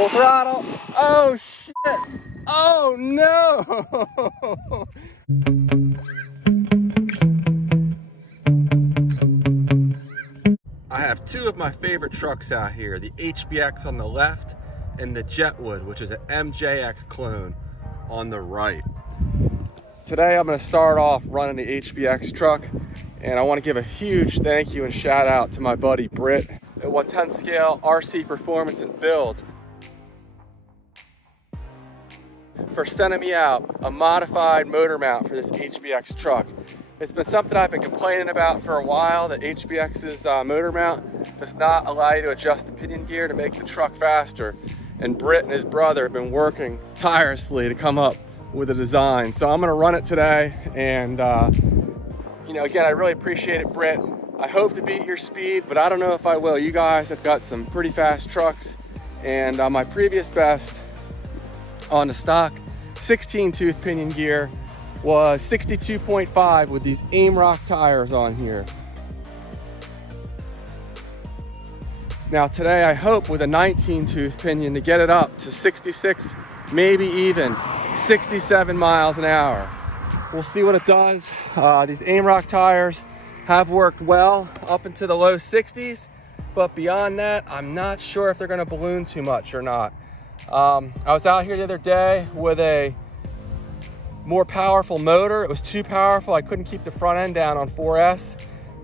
Full throttle. Oh shit. Oh no. I have two of my favorite trucks out here, the HBX on the left and the Jetwood, which is an MJX clone on the right. Today I'm going to start off running the HBX truck, and I want to give a huge thank you and shout out to my buddy Britt at 1/10 Scale RC Performance and Build for sending me out a modified motor mount for this HBX truck. It's been something I've been complaining about for a while, that HBX's motor mount does not allow you to adjust the pinion gear to make the truck faster. And Britt and his brother have been working tirelessly to come up with a design. So I'm gonna run it today, and you know, again, I really appreciate it, Britt. I hope to beat your speed, but I don't know if I will. You guys have got some pretty fast trucks, and my previous best on the stock 16 tooth pinion gear was 62.5 with these Aimrock tires on here. Now today I hope with a 19 tooth pinion to get it up to 66, maybe even 67 miles an hour. We'll see what it does. These Aimrock tires have worked well up into the low 60s, but beyond that, I'm not sure if they're gonna balloon too much or not. I was out here the other day with a more powerful motor. It was too powerful. I couldn't keep the front end down on 4S,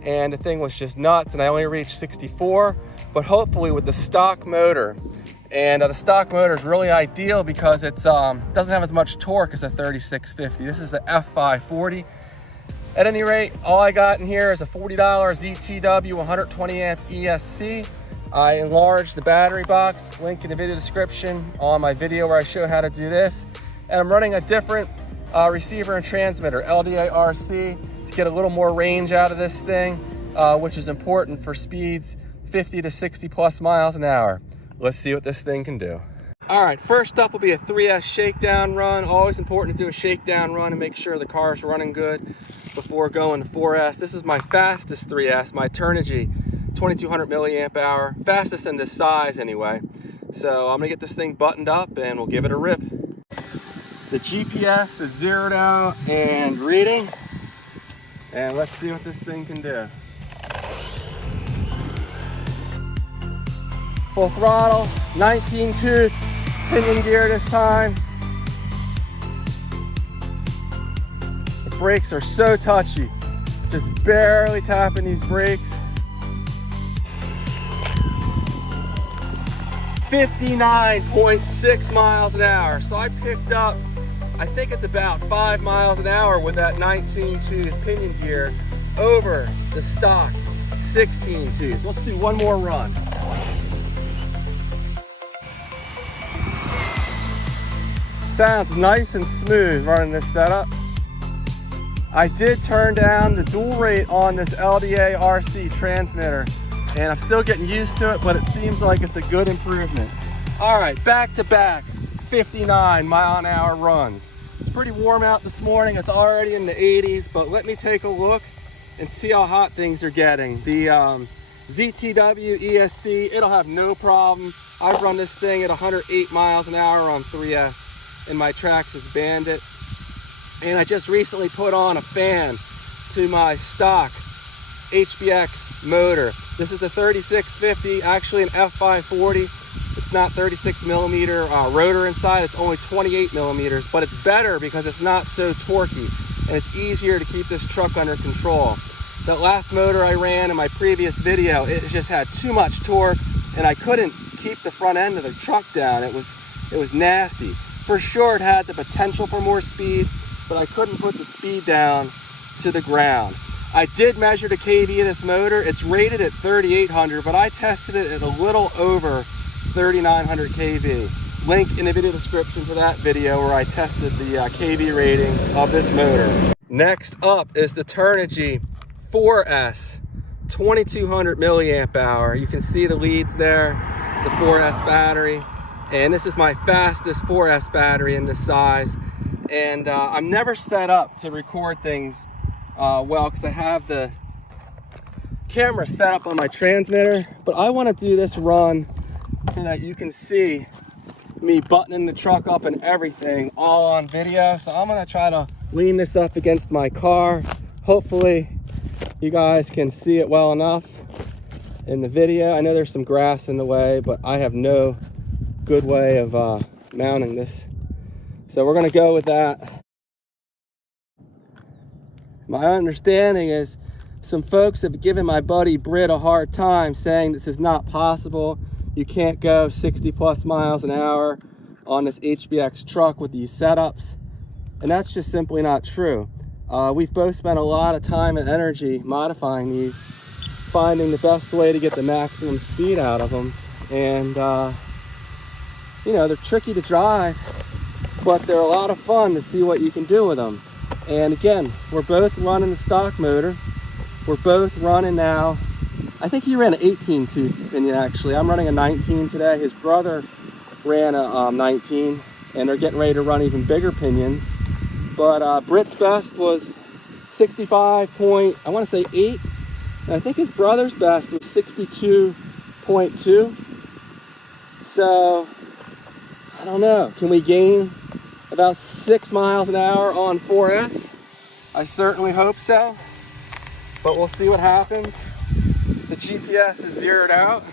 and the thing was just nuts, and I only reached 64. But hopefully with the stock motor, and the stock motor is really ideal because it's doesn't have as much torque as a 3650. This is the F540. At any rate, all I got in here is a $40 ZTW 120 amp ESC. I enlarged the battery box, link in the video description on my video where I show how to do this. And I'm running a different receiver and transmitter, LDA RC, to get a little more range out of this thing, which is important for speeds 50 to 60 plus miles an hour. Let's see what this thing can do. All right, first up will be a 3S shakedown run. Always important to do a shakedown run and make sure the car's running good before going to 4S. This is my fastest 3S, my Turnigy 2200 milliamp hour, fastest in this size anyway. So I'm gonna get this thing buttoned up and we'll give it a rip. The GPS is zeroed out and reading, and let's see what this thing can do. Full throttle, 19 tooth pinion gear this time. The brakes are so touchy, just barely tapping these brakes. 59.6 miles an hour. So I picked up, I think it's about 5 miles an hour with that 19 tooth pinion gear over the stock 16 tooth. Let's do one more run. Sounds nice and smooth running this setup. I did turn down the dual rate on this LDA RC transmitter, and I'm still getting used to it, but it seems like it's a good improvement. All right, back to back 59 mile an hour runs. It's pretty warm out this morning. It's already in the 80s, but let me take a look and see how hot things are getting. The ZTW ESC, it'll have no problem. I've run this thing at 108 miles an hour on 3S in my Traxxas Bandit. And I just recently put on a fan to my stock HBX motor. This is the 3650, actually an F540. It's not 36 millimeter rotor inside, it's only 28 millimeters, but it's better because it's not so torquey, and it's easier to keep this truck under control. That last motor I ran in my previous video, it just had too much torque, and I couldn't keep the front end of the truck down. It was nasty. For sure, it had the potential for more speed, but I couldn't put the speed down to the ground. I did measure the kV of this motor. It's rated at 3,800, but I tested it at a little over 3,900 kV. Link in the video description to that video where I tested the kV rating of this motor. Next up is the Turnigy 4S 2200 milliamp hour. You can see the leads there. It's a 4S battery, and this is my fastest 4S battery in this size. And I'm never set up to record things well because I have the camera set up on my transmitter, but I want to do this run so that you can see me buttoning the truck up and everything all on video. So I'm gonna try to lean this up against my car. Hopefully you guys can see it well enough in the video. I know there's some grass in the way, but I have no good way of mounting this. So we're gonna go with that. My understanding is some folks have given my buddy Britt a hard time, saying this is not possible. You can't go 60 plus miles an hour on this HBX truck with these setups. And that's just simply not true. We've both spent a lot of time and energy modifying these, finding the best way to get the maximum speed out of them. And you know, they're tricky to drive, but they're a lot of fun to see what you can do with them. And again, we're both running the stock motor. We're both running now, I think he ran an 18 tooth pinion actually. I'm running a 19 today. His brother ran a 19, and they're getting ready to run even bigger pinions. But Britt's best was 65 point, I want to say 8. And I think his brother's best was 62.2. So, I don't know. Can we gain about 6 miles an hour on 4S? I certainly hope so. But we'll see what happens. The GPS is zeroed out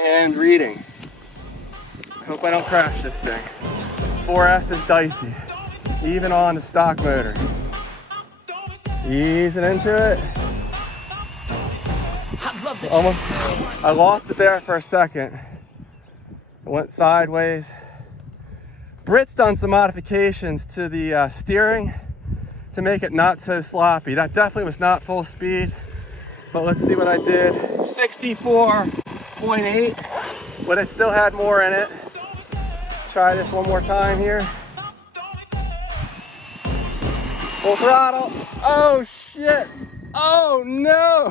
and reading. I hope I don't crash this thing. 4S is dicey, even on the stock motor. Easing into it. Almost, I lost it there for a second. It went sideways. Britt's done some modifications to the steering to make it not so sloppy. That definitely was not full speed, but let's see what I did. 64.8, but it still had more in it. Try this one more time here. Full throttle. Oh shit. Oh no.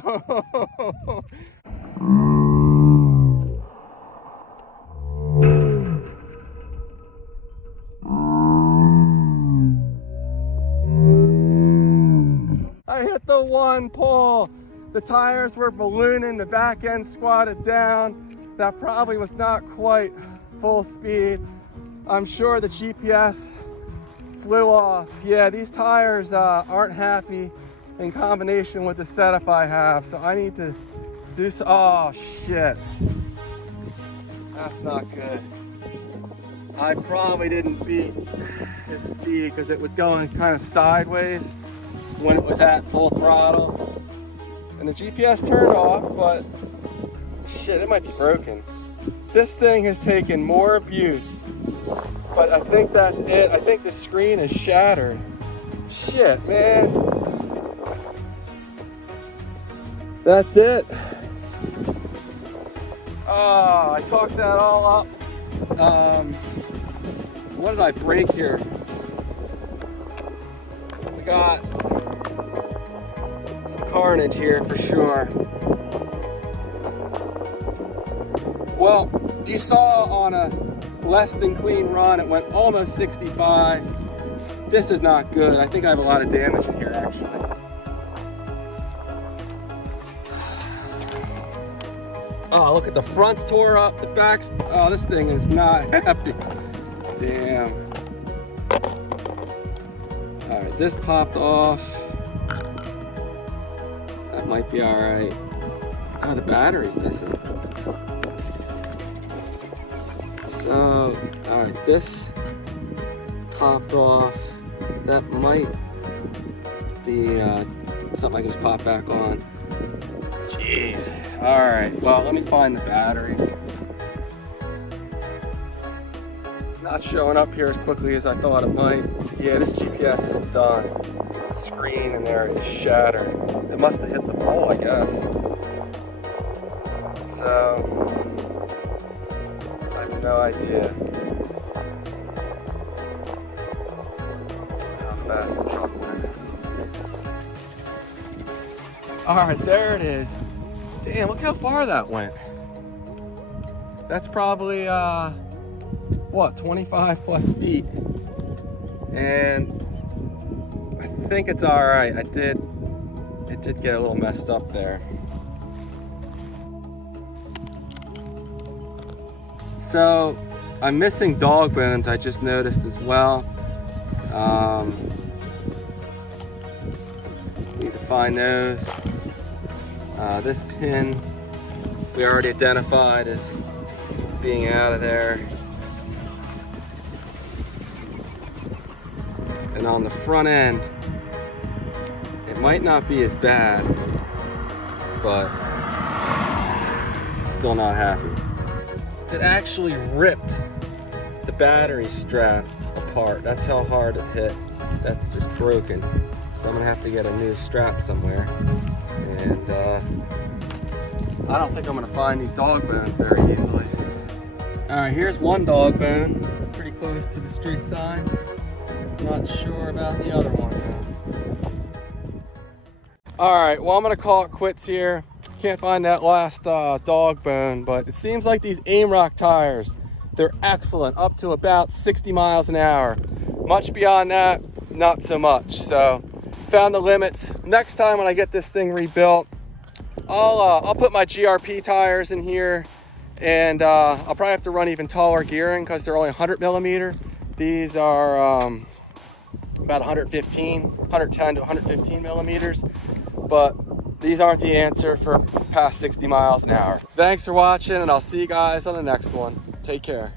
I hit the one pole. The tires were ballooning, the back end squatted down. That probably was not quite full speed. I'm sure the GPS flew off. Yeah, these tires aren't happy in combination with the setup I have. So I need to do so. Oh shit. That's not good. I probably didn't beat his speed because it was going kind of sideways when it was at full throttle. And the GPS turned off, but shit, it might be broken. This thing has taken more abuse, but I think that's it. I think the screen is shattered. Shit, man. That's it. Oh, I talked that all up. What did I break here? We got some carnage here for sure. Well, you saw on a less than clean run, it went almost 65. This is not good. I think I have a lot of damage in here actually. Oh, look at the front's tore up, the back's, oh, this thing is not happy. Damn. All right, this popped off. That might be all right. Oh, the battery's missing. So, all right, this popped off. That might be something I can just pop back on. Jeez. All right, well, let me find the battery. Not showing up here as quickly as I thought it might. Yeah, this GPS is done. The screen in there is shattered. It must have hit the pole, I guess. So, I have no idea how fast the truck went. All right, there it is. Damn, look how far that went. That's probably, what, 25 plus feet. And I think it's all right. It did get a little messed up there. So I'm missing dog bones, I just noticed as well. Need to find those. This pin we already identified as being out of there. And on the front end, it might not be as bad, but still not happy. It actually ripped the battery strap apart. That's how hard it hit. That's just broken. So I'm gonna have to get a new strap somewhere. And I don't think I'm gonna find these dog bones very easily. All right, here's one dog bone, pretty close to the street sign. Not sure about the other one though. All right, well, I'm gonna call it quits here. Can't find that last dog bone, but it seems like these AIM-ROC tires, they're excellent, up to about 60 miles an hour. Much beyond that, not so much. So, found the limits. Next time when I get this thing rebuilt, I'll put my GRP tires in here, and I'll probably have to run even taller gearing because they're only 100 millimeter. These are about 110 to 115 millimeters, but these aren't the answer for past 60 miles an hour. Thanks for watching, and I'll see you guys on the next one. Take care.